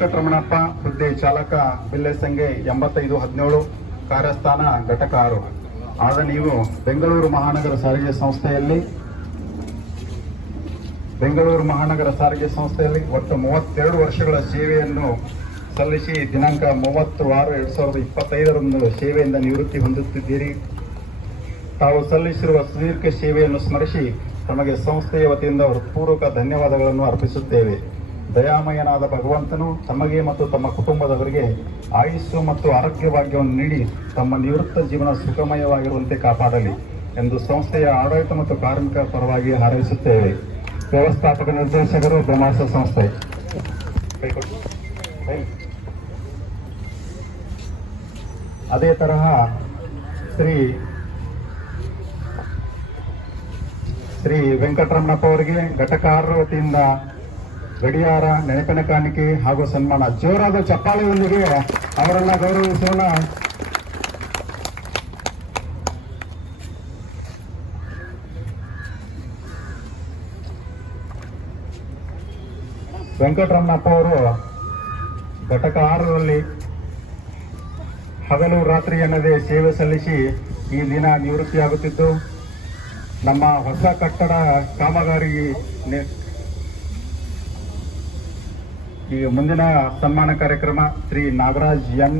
ವೆಂಕಟರಮಣಪ್ಪ, ಹುದ್ದೆ ಚಾಲಕ, ಬಿಲ್ಲೆಸಂಗೆ 8517, ಕಾರ್ಯಸ್ಥಾನ ಘಟಕ 6. ಆದ ನೀವು ಬೆಂಗಳೂರು ಮಹಾನಗರ ಸಾರಿಗೆ ಸಂಸ್ಥೆಯಲ್ಲಿ ಒಟ್ಟು 32 ವರ್ಷಗಳ ಸೇವೆಯನ್ನು ಸಲ್ಲಿಸಿ ದಿನಾಂಕ 30/6/2025 ಸೇವೆಯಿಂದ ನಿವೃತ್ತಿ ಹೊಂದುತ್ತಿದ್ದೀರಿ. ತಾವು ಸಲ್ಲಿಸಿರುವ ಸುದೀರ್ಘ ಸೇವೆಯನ್ನು ಸ್ಮರಿಸಿ ತಮಗೆ ಸಂಸ್ಥೆಯ ವತಿಯಿಂದ ಹೃತ್ಪೂರ್ವಕ ಧನ್ಯವಾದಗಳನ್ನು ಅರ್ಪಿಸುತ್ತೇವೆ. ದಯಾಮಯನಾದ ಭಗವಂತನು ತಮಗೆ ಮತ್ತು ತಮ್ಮ ಕುಟುಂಬದವರಿಗೆ ಆಯುಸ್ಸು ಮತ್ತು ಆರೋಗ್ಯ ಭಾಗ್ಯವನ್ನು ನೀಡಿ ತಮ್ಮ ನಿವೃತ್ತ ಜೀವನ ಸುಖಮಯವಾಗಿರುವಂತೆ ಕಾಪಾಡಲಿ ಎಂದು ಸಂಸ್ಥೆಯ ಆಡಳಿತ ಮತ್ತು ಕಾರ್ಮಿಕರ ಪರವಾಗಿ ಹಾರೈಸುತ್ತೇವೆ. ವ್ಯವಸ್ಥಾಪಕ ನಿರ್ದೇಶಕರು, ಬ್ರಹ್ಮಾಸ ಸಂಸ್ಥೆ. ಅದೇ ತರಹ ಶ್ರೀ ವೆಂಕಟರಮಣಪ್ಪ ಅವರಿಗೆ ಘಟಕ 6 ವತಿಯಿಂದ ಗಡಿಯಾರ, ನೆನಪಿನ ಕಾಣಿಕೆ ಹಾಗೂ ಸನ್ಮಾನ. ಜೋರಾದ ಚಪ್ಪಾಳೆಯೊಂದಿಗೆ ಅವರನ್ನ ಗೌರವಿಸೋಣ. ವೆಂಕಟರಮಣಪ್ಪ ಅವರು ಘಟಕ 6ರಲ್ಲಿ ಹಗಲು ರಾತ್ರಿ ಎನ್ನದೇ ಸೇವೆ ಸಲ್ಲಿಸಿ ಈ ದಿನ ನಿವೃತ್ತಿಯಾಗುತ್ತಿದ್ದು, ನಮ್ಮ ಹೊಸ ಕಟ್ಟಡ ಕಾಮಗಾರಿ ಈ ಮುಂದಿನ ಸನ್ಮಾನ ಕಾರ್ಯಕ್ರಮ ಶ್ರೀ ನಾಗರಾಜ್ ಎನ್